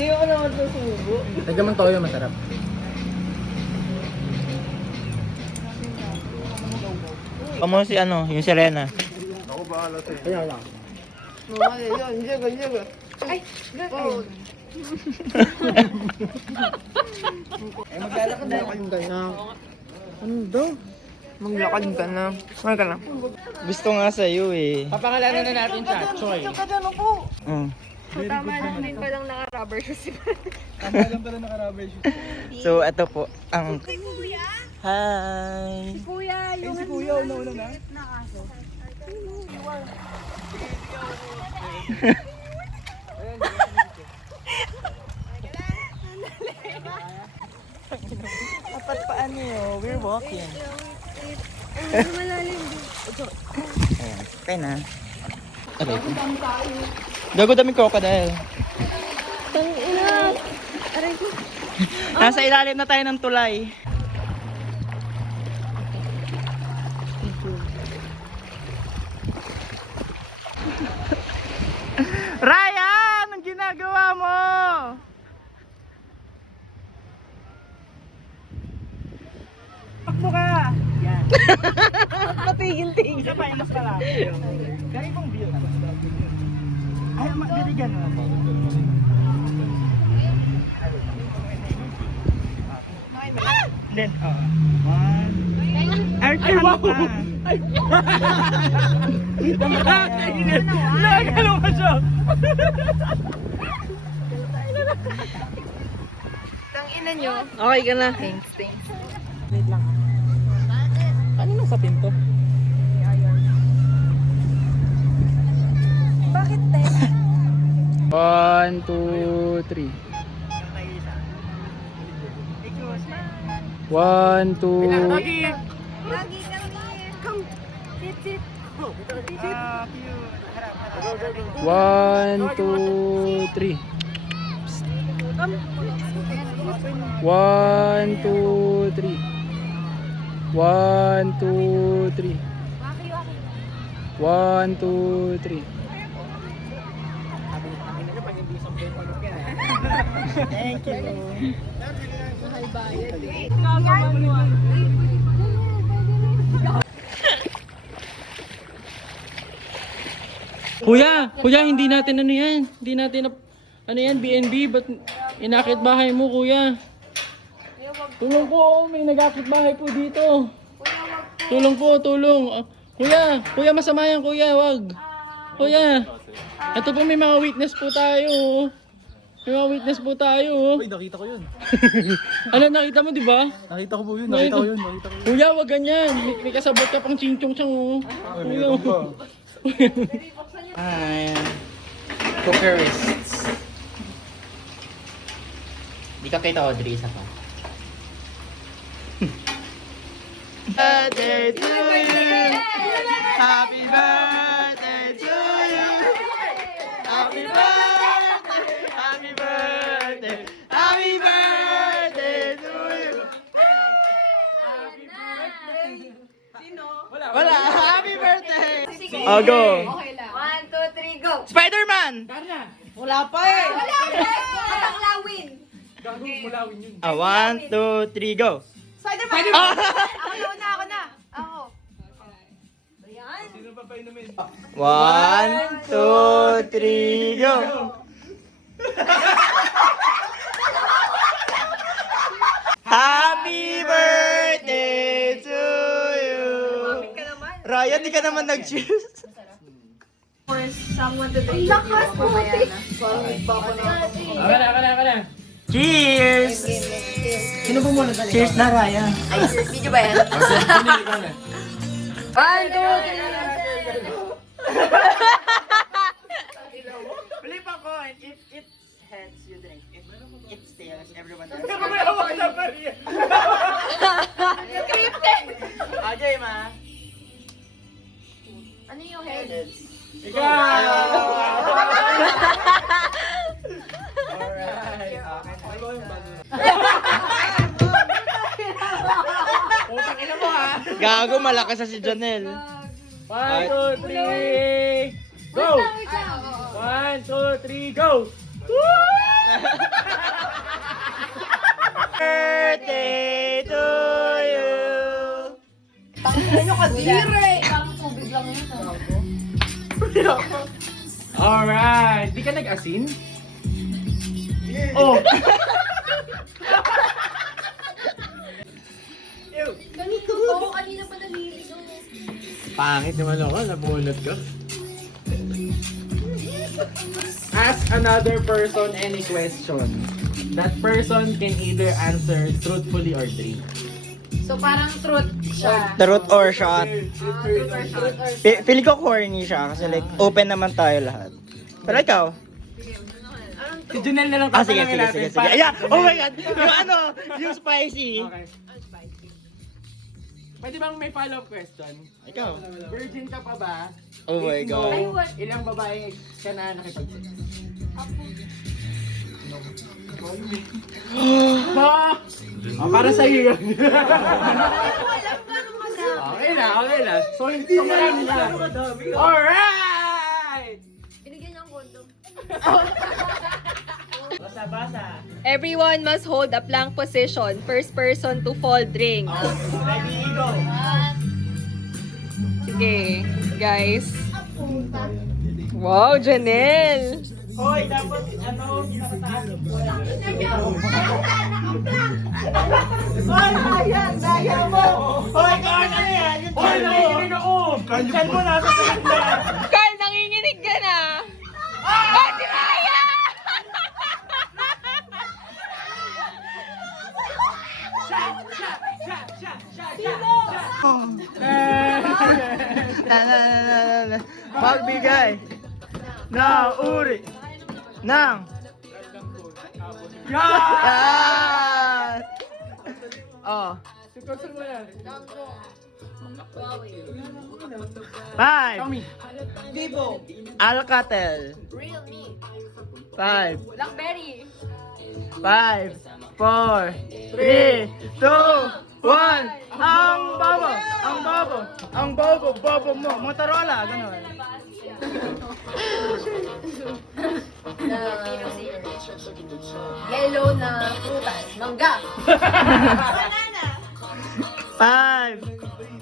Hindi ko naman susubo. Tagamang toyo masarap. Kamo si ano, yung Serena. Ako bahala sa'yo. Kaya lang. Ay, oh. Eh, maglalakad na kayong ganyan. Ano daw? Maglakad ka na. Ay ka lang. Gusto nga sa'yo eh. Papangalanan na natin siya, Choy. Tama lang din palang naka-rubber shoes. Tama lang pala nakarabay siya. So, ito po ang... Hi! Kuya, yung Si Kuya, una-una na. na aso. Dapat paano yun? We're walking. Ay, malalim din. Ayan, okay na. Aray ko. Gago daming crocodile. Tang ina. Aray ko. Nasa ilalim na tayo ng tulay. Ryan! Anong ginagawa mo? Takbo ka! Yan. Patigil-tigil. Isa pa, yung mas malaki. Ganitong view na. Ay, magdiligan mo. Then, one. Ay, wow! Ay, dito mo tayo. Nagalo mo siya. Tang ina nyo. Okay ka na. Thanks, thanks. Wait lang. Kanino sa pinto? Bakit te? 1, 2, 3. 1, 2. Lagi kami. Come. Sit, sit. 1, 2, 3. 1, 2, 3. 1, 2, 3. Waki, waki. 1, 2, 3. Thank you. Kuya, hindi natin ano yan. Hindi natin ano yan, BNB, ba't inakit bahay mo, kuya? Tulong po, may nag-akit bahay po dito. Tulong po, tulong. Kuya, masama yan, kuya, wag. Kuya, ito po may mga witness po tayo. May mga witness po tayo. Uy, nakita ko yun. Ano, nakita mo, di ba? Nakita ko po yun, nakita ko yun, nakita ko yun. Kuya, wag ganyan. May kasabot ka pang chinchong siyang, oh. Ay, meron pa. Ayan. Cookerists. Di ka kita Audrey, isa pa. Birthday to you. Happy birthday to you. Happy birthday. Happy birthday. Happy birthday to you. Happy birthday. Sino? Wala. Happy birthday. Oh, go. Okay lang. 1, 2, 3, go. Spider-Man. Wala pa eh. Wala ulit. Katanglawin. Ah, 1, 2, 3, go. Spider-Man. Ako na. Ako. Ayan. 1, 2, 3, go. Happy birthday to you. Ryan, di ka naman nag-cheers. For someone to drink. Lakas po.Aka na. Cheers! Sino po muna talaga? Cheers na, Ryan. Ay, video ba yan? 1, 2, 3. Flip a coin. If it heads, you drink. If it tails, everyone drinks. Scripted. Okay, ma. Ano yung head? Gago, malakas sa si Janelle. 1, 2, 3, go! 1, 2, 3, go! Birthday to you. Alright! Di ka nag-asin? Oh! Kanino po? Kanina pa naliligo. Pangit naman ako, nabunod ko. Ask another person any question. That person can either answer truthfully or drink. So parang truth siya. Truth or shot? Truth or shot. Feeling ko corny siya kasi like open naman tayo lahat. Pero ikaw? Si Junel na lang Sige. Ayan! Oh my God! Yung ano, yung spicy. Okay. Pwede bang may follow-up question? Ikaw? Virgin ka pa ba? Oh my If God. no, ilang babae ka na nakipag-sex? Ba? Para sa'yo yun. Okay na. So marami na. Alright! Binigyan niya ang kondom. Basa-basa. Everyone must hold a plank position. First person to fall drink. Ready, go. Sige, guys. Wow, Janelle! Hoy, dapat ano, pinakataas yung bola. Dayan mo! Hoy, Carl, ano yan? Yung Hoy, chan mo! nakikinig ako! Chan mo nasa sakit na. Carl, nanginginig ka na! Ah! Si Raya! Magbigay na uri ng yan! Oh. Five. Vivo. Alcatel. Realme. 5, Blackberry. 5, 4, 3, 2, 1. Ang bobo mo. Motorola, ganun. Yellow na prutas. Mangga. 5,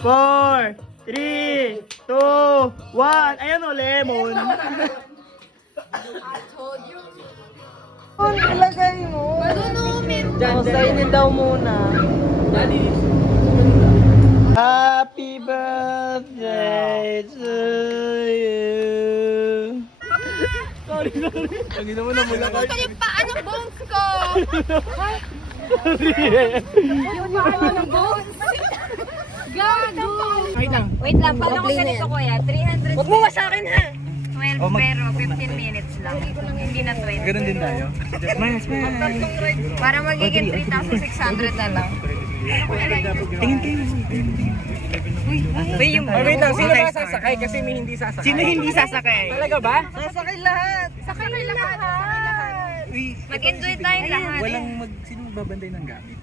4, 3, 2, 1. Ayan o, lemon. Ilagay mo. Kamustahin daw muna. Happy birthday to you. Ang ina mo na mula kayo. Yung paa ng bones ko. Yung paa ng bones. Gago. Wait lang, paano ko ganito kuya? 300. Huwag mo sa akin ha! 12 pero 15 minutes lang. Hindi na 20. Ganun din tayo. Para magiging 3,600 na lang. Tingin kayo. Uy, yung Wait lang, sino ba sasakay? Kasi may hindi sasakay. Sino hindi sasakay? Talaga ba? Sasakay lahat. Sakay lahat. Mag-enjoy tayong lahat. Sino magbabantay ng gamit?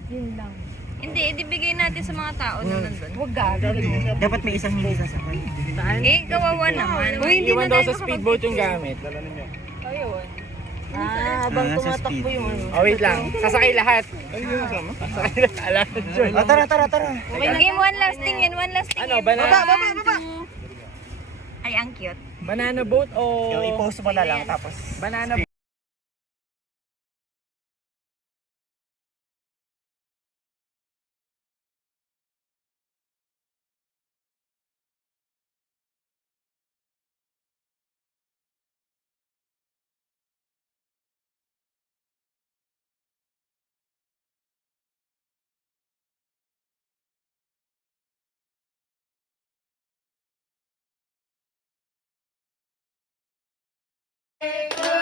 Hindi, ibigay natin sa mga tao na nandun. Huwag Dapat may isang hindi sasakay. Eh, kawawa naman. Uy, Iwan daw sa speedboat yung gamit. habang tumatakbo yung ano. Oh, wait lang. Sasakay lahat. Sasakay lahat. Tara. Okay, one last thing yun, one last thing Ano, yun. banana? Ay, ang cute. Banana boat o... I-post mo na lang tapos. Banana Happy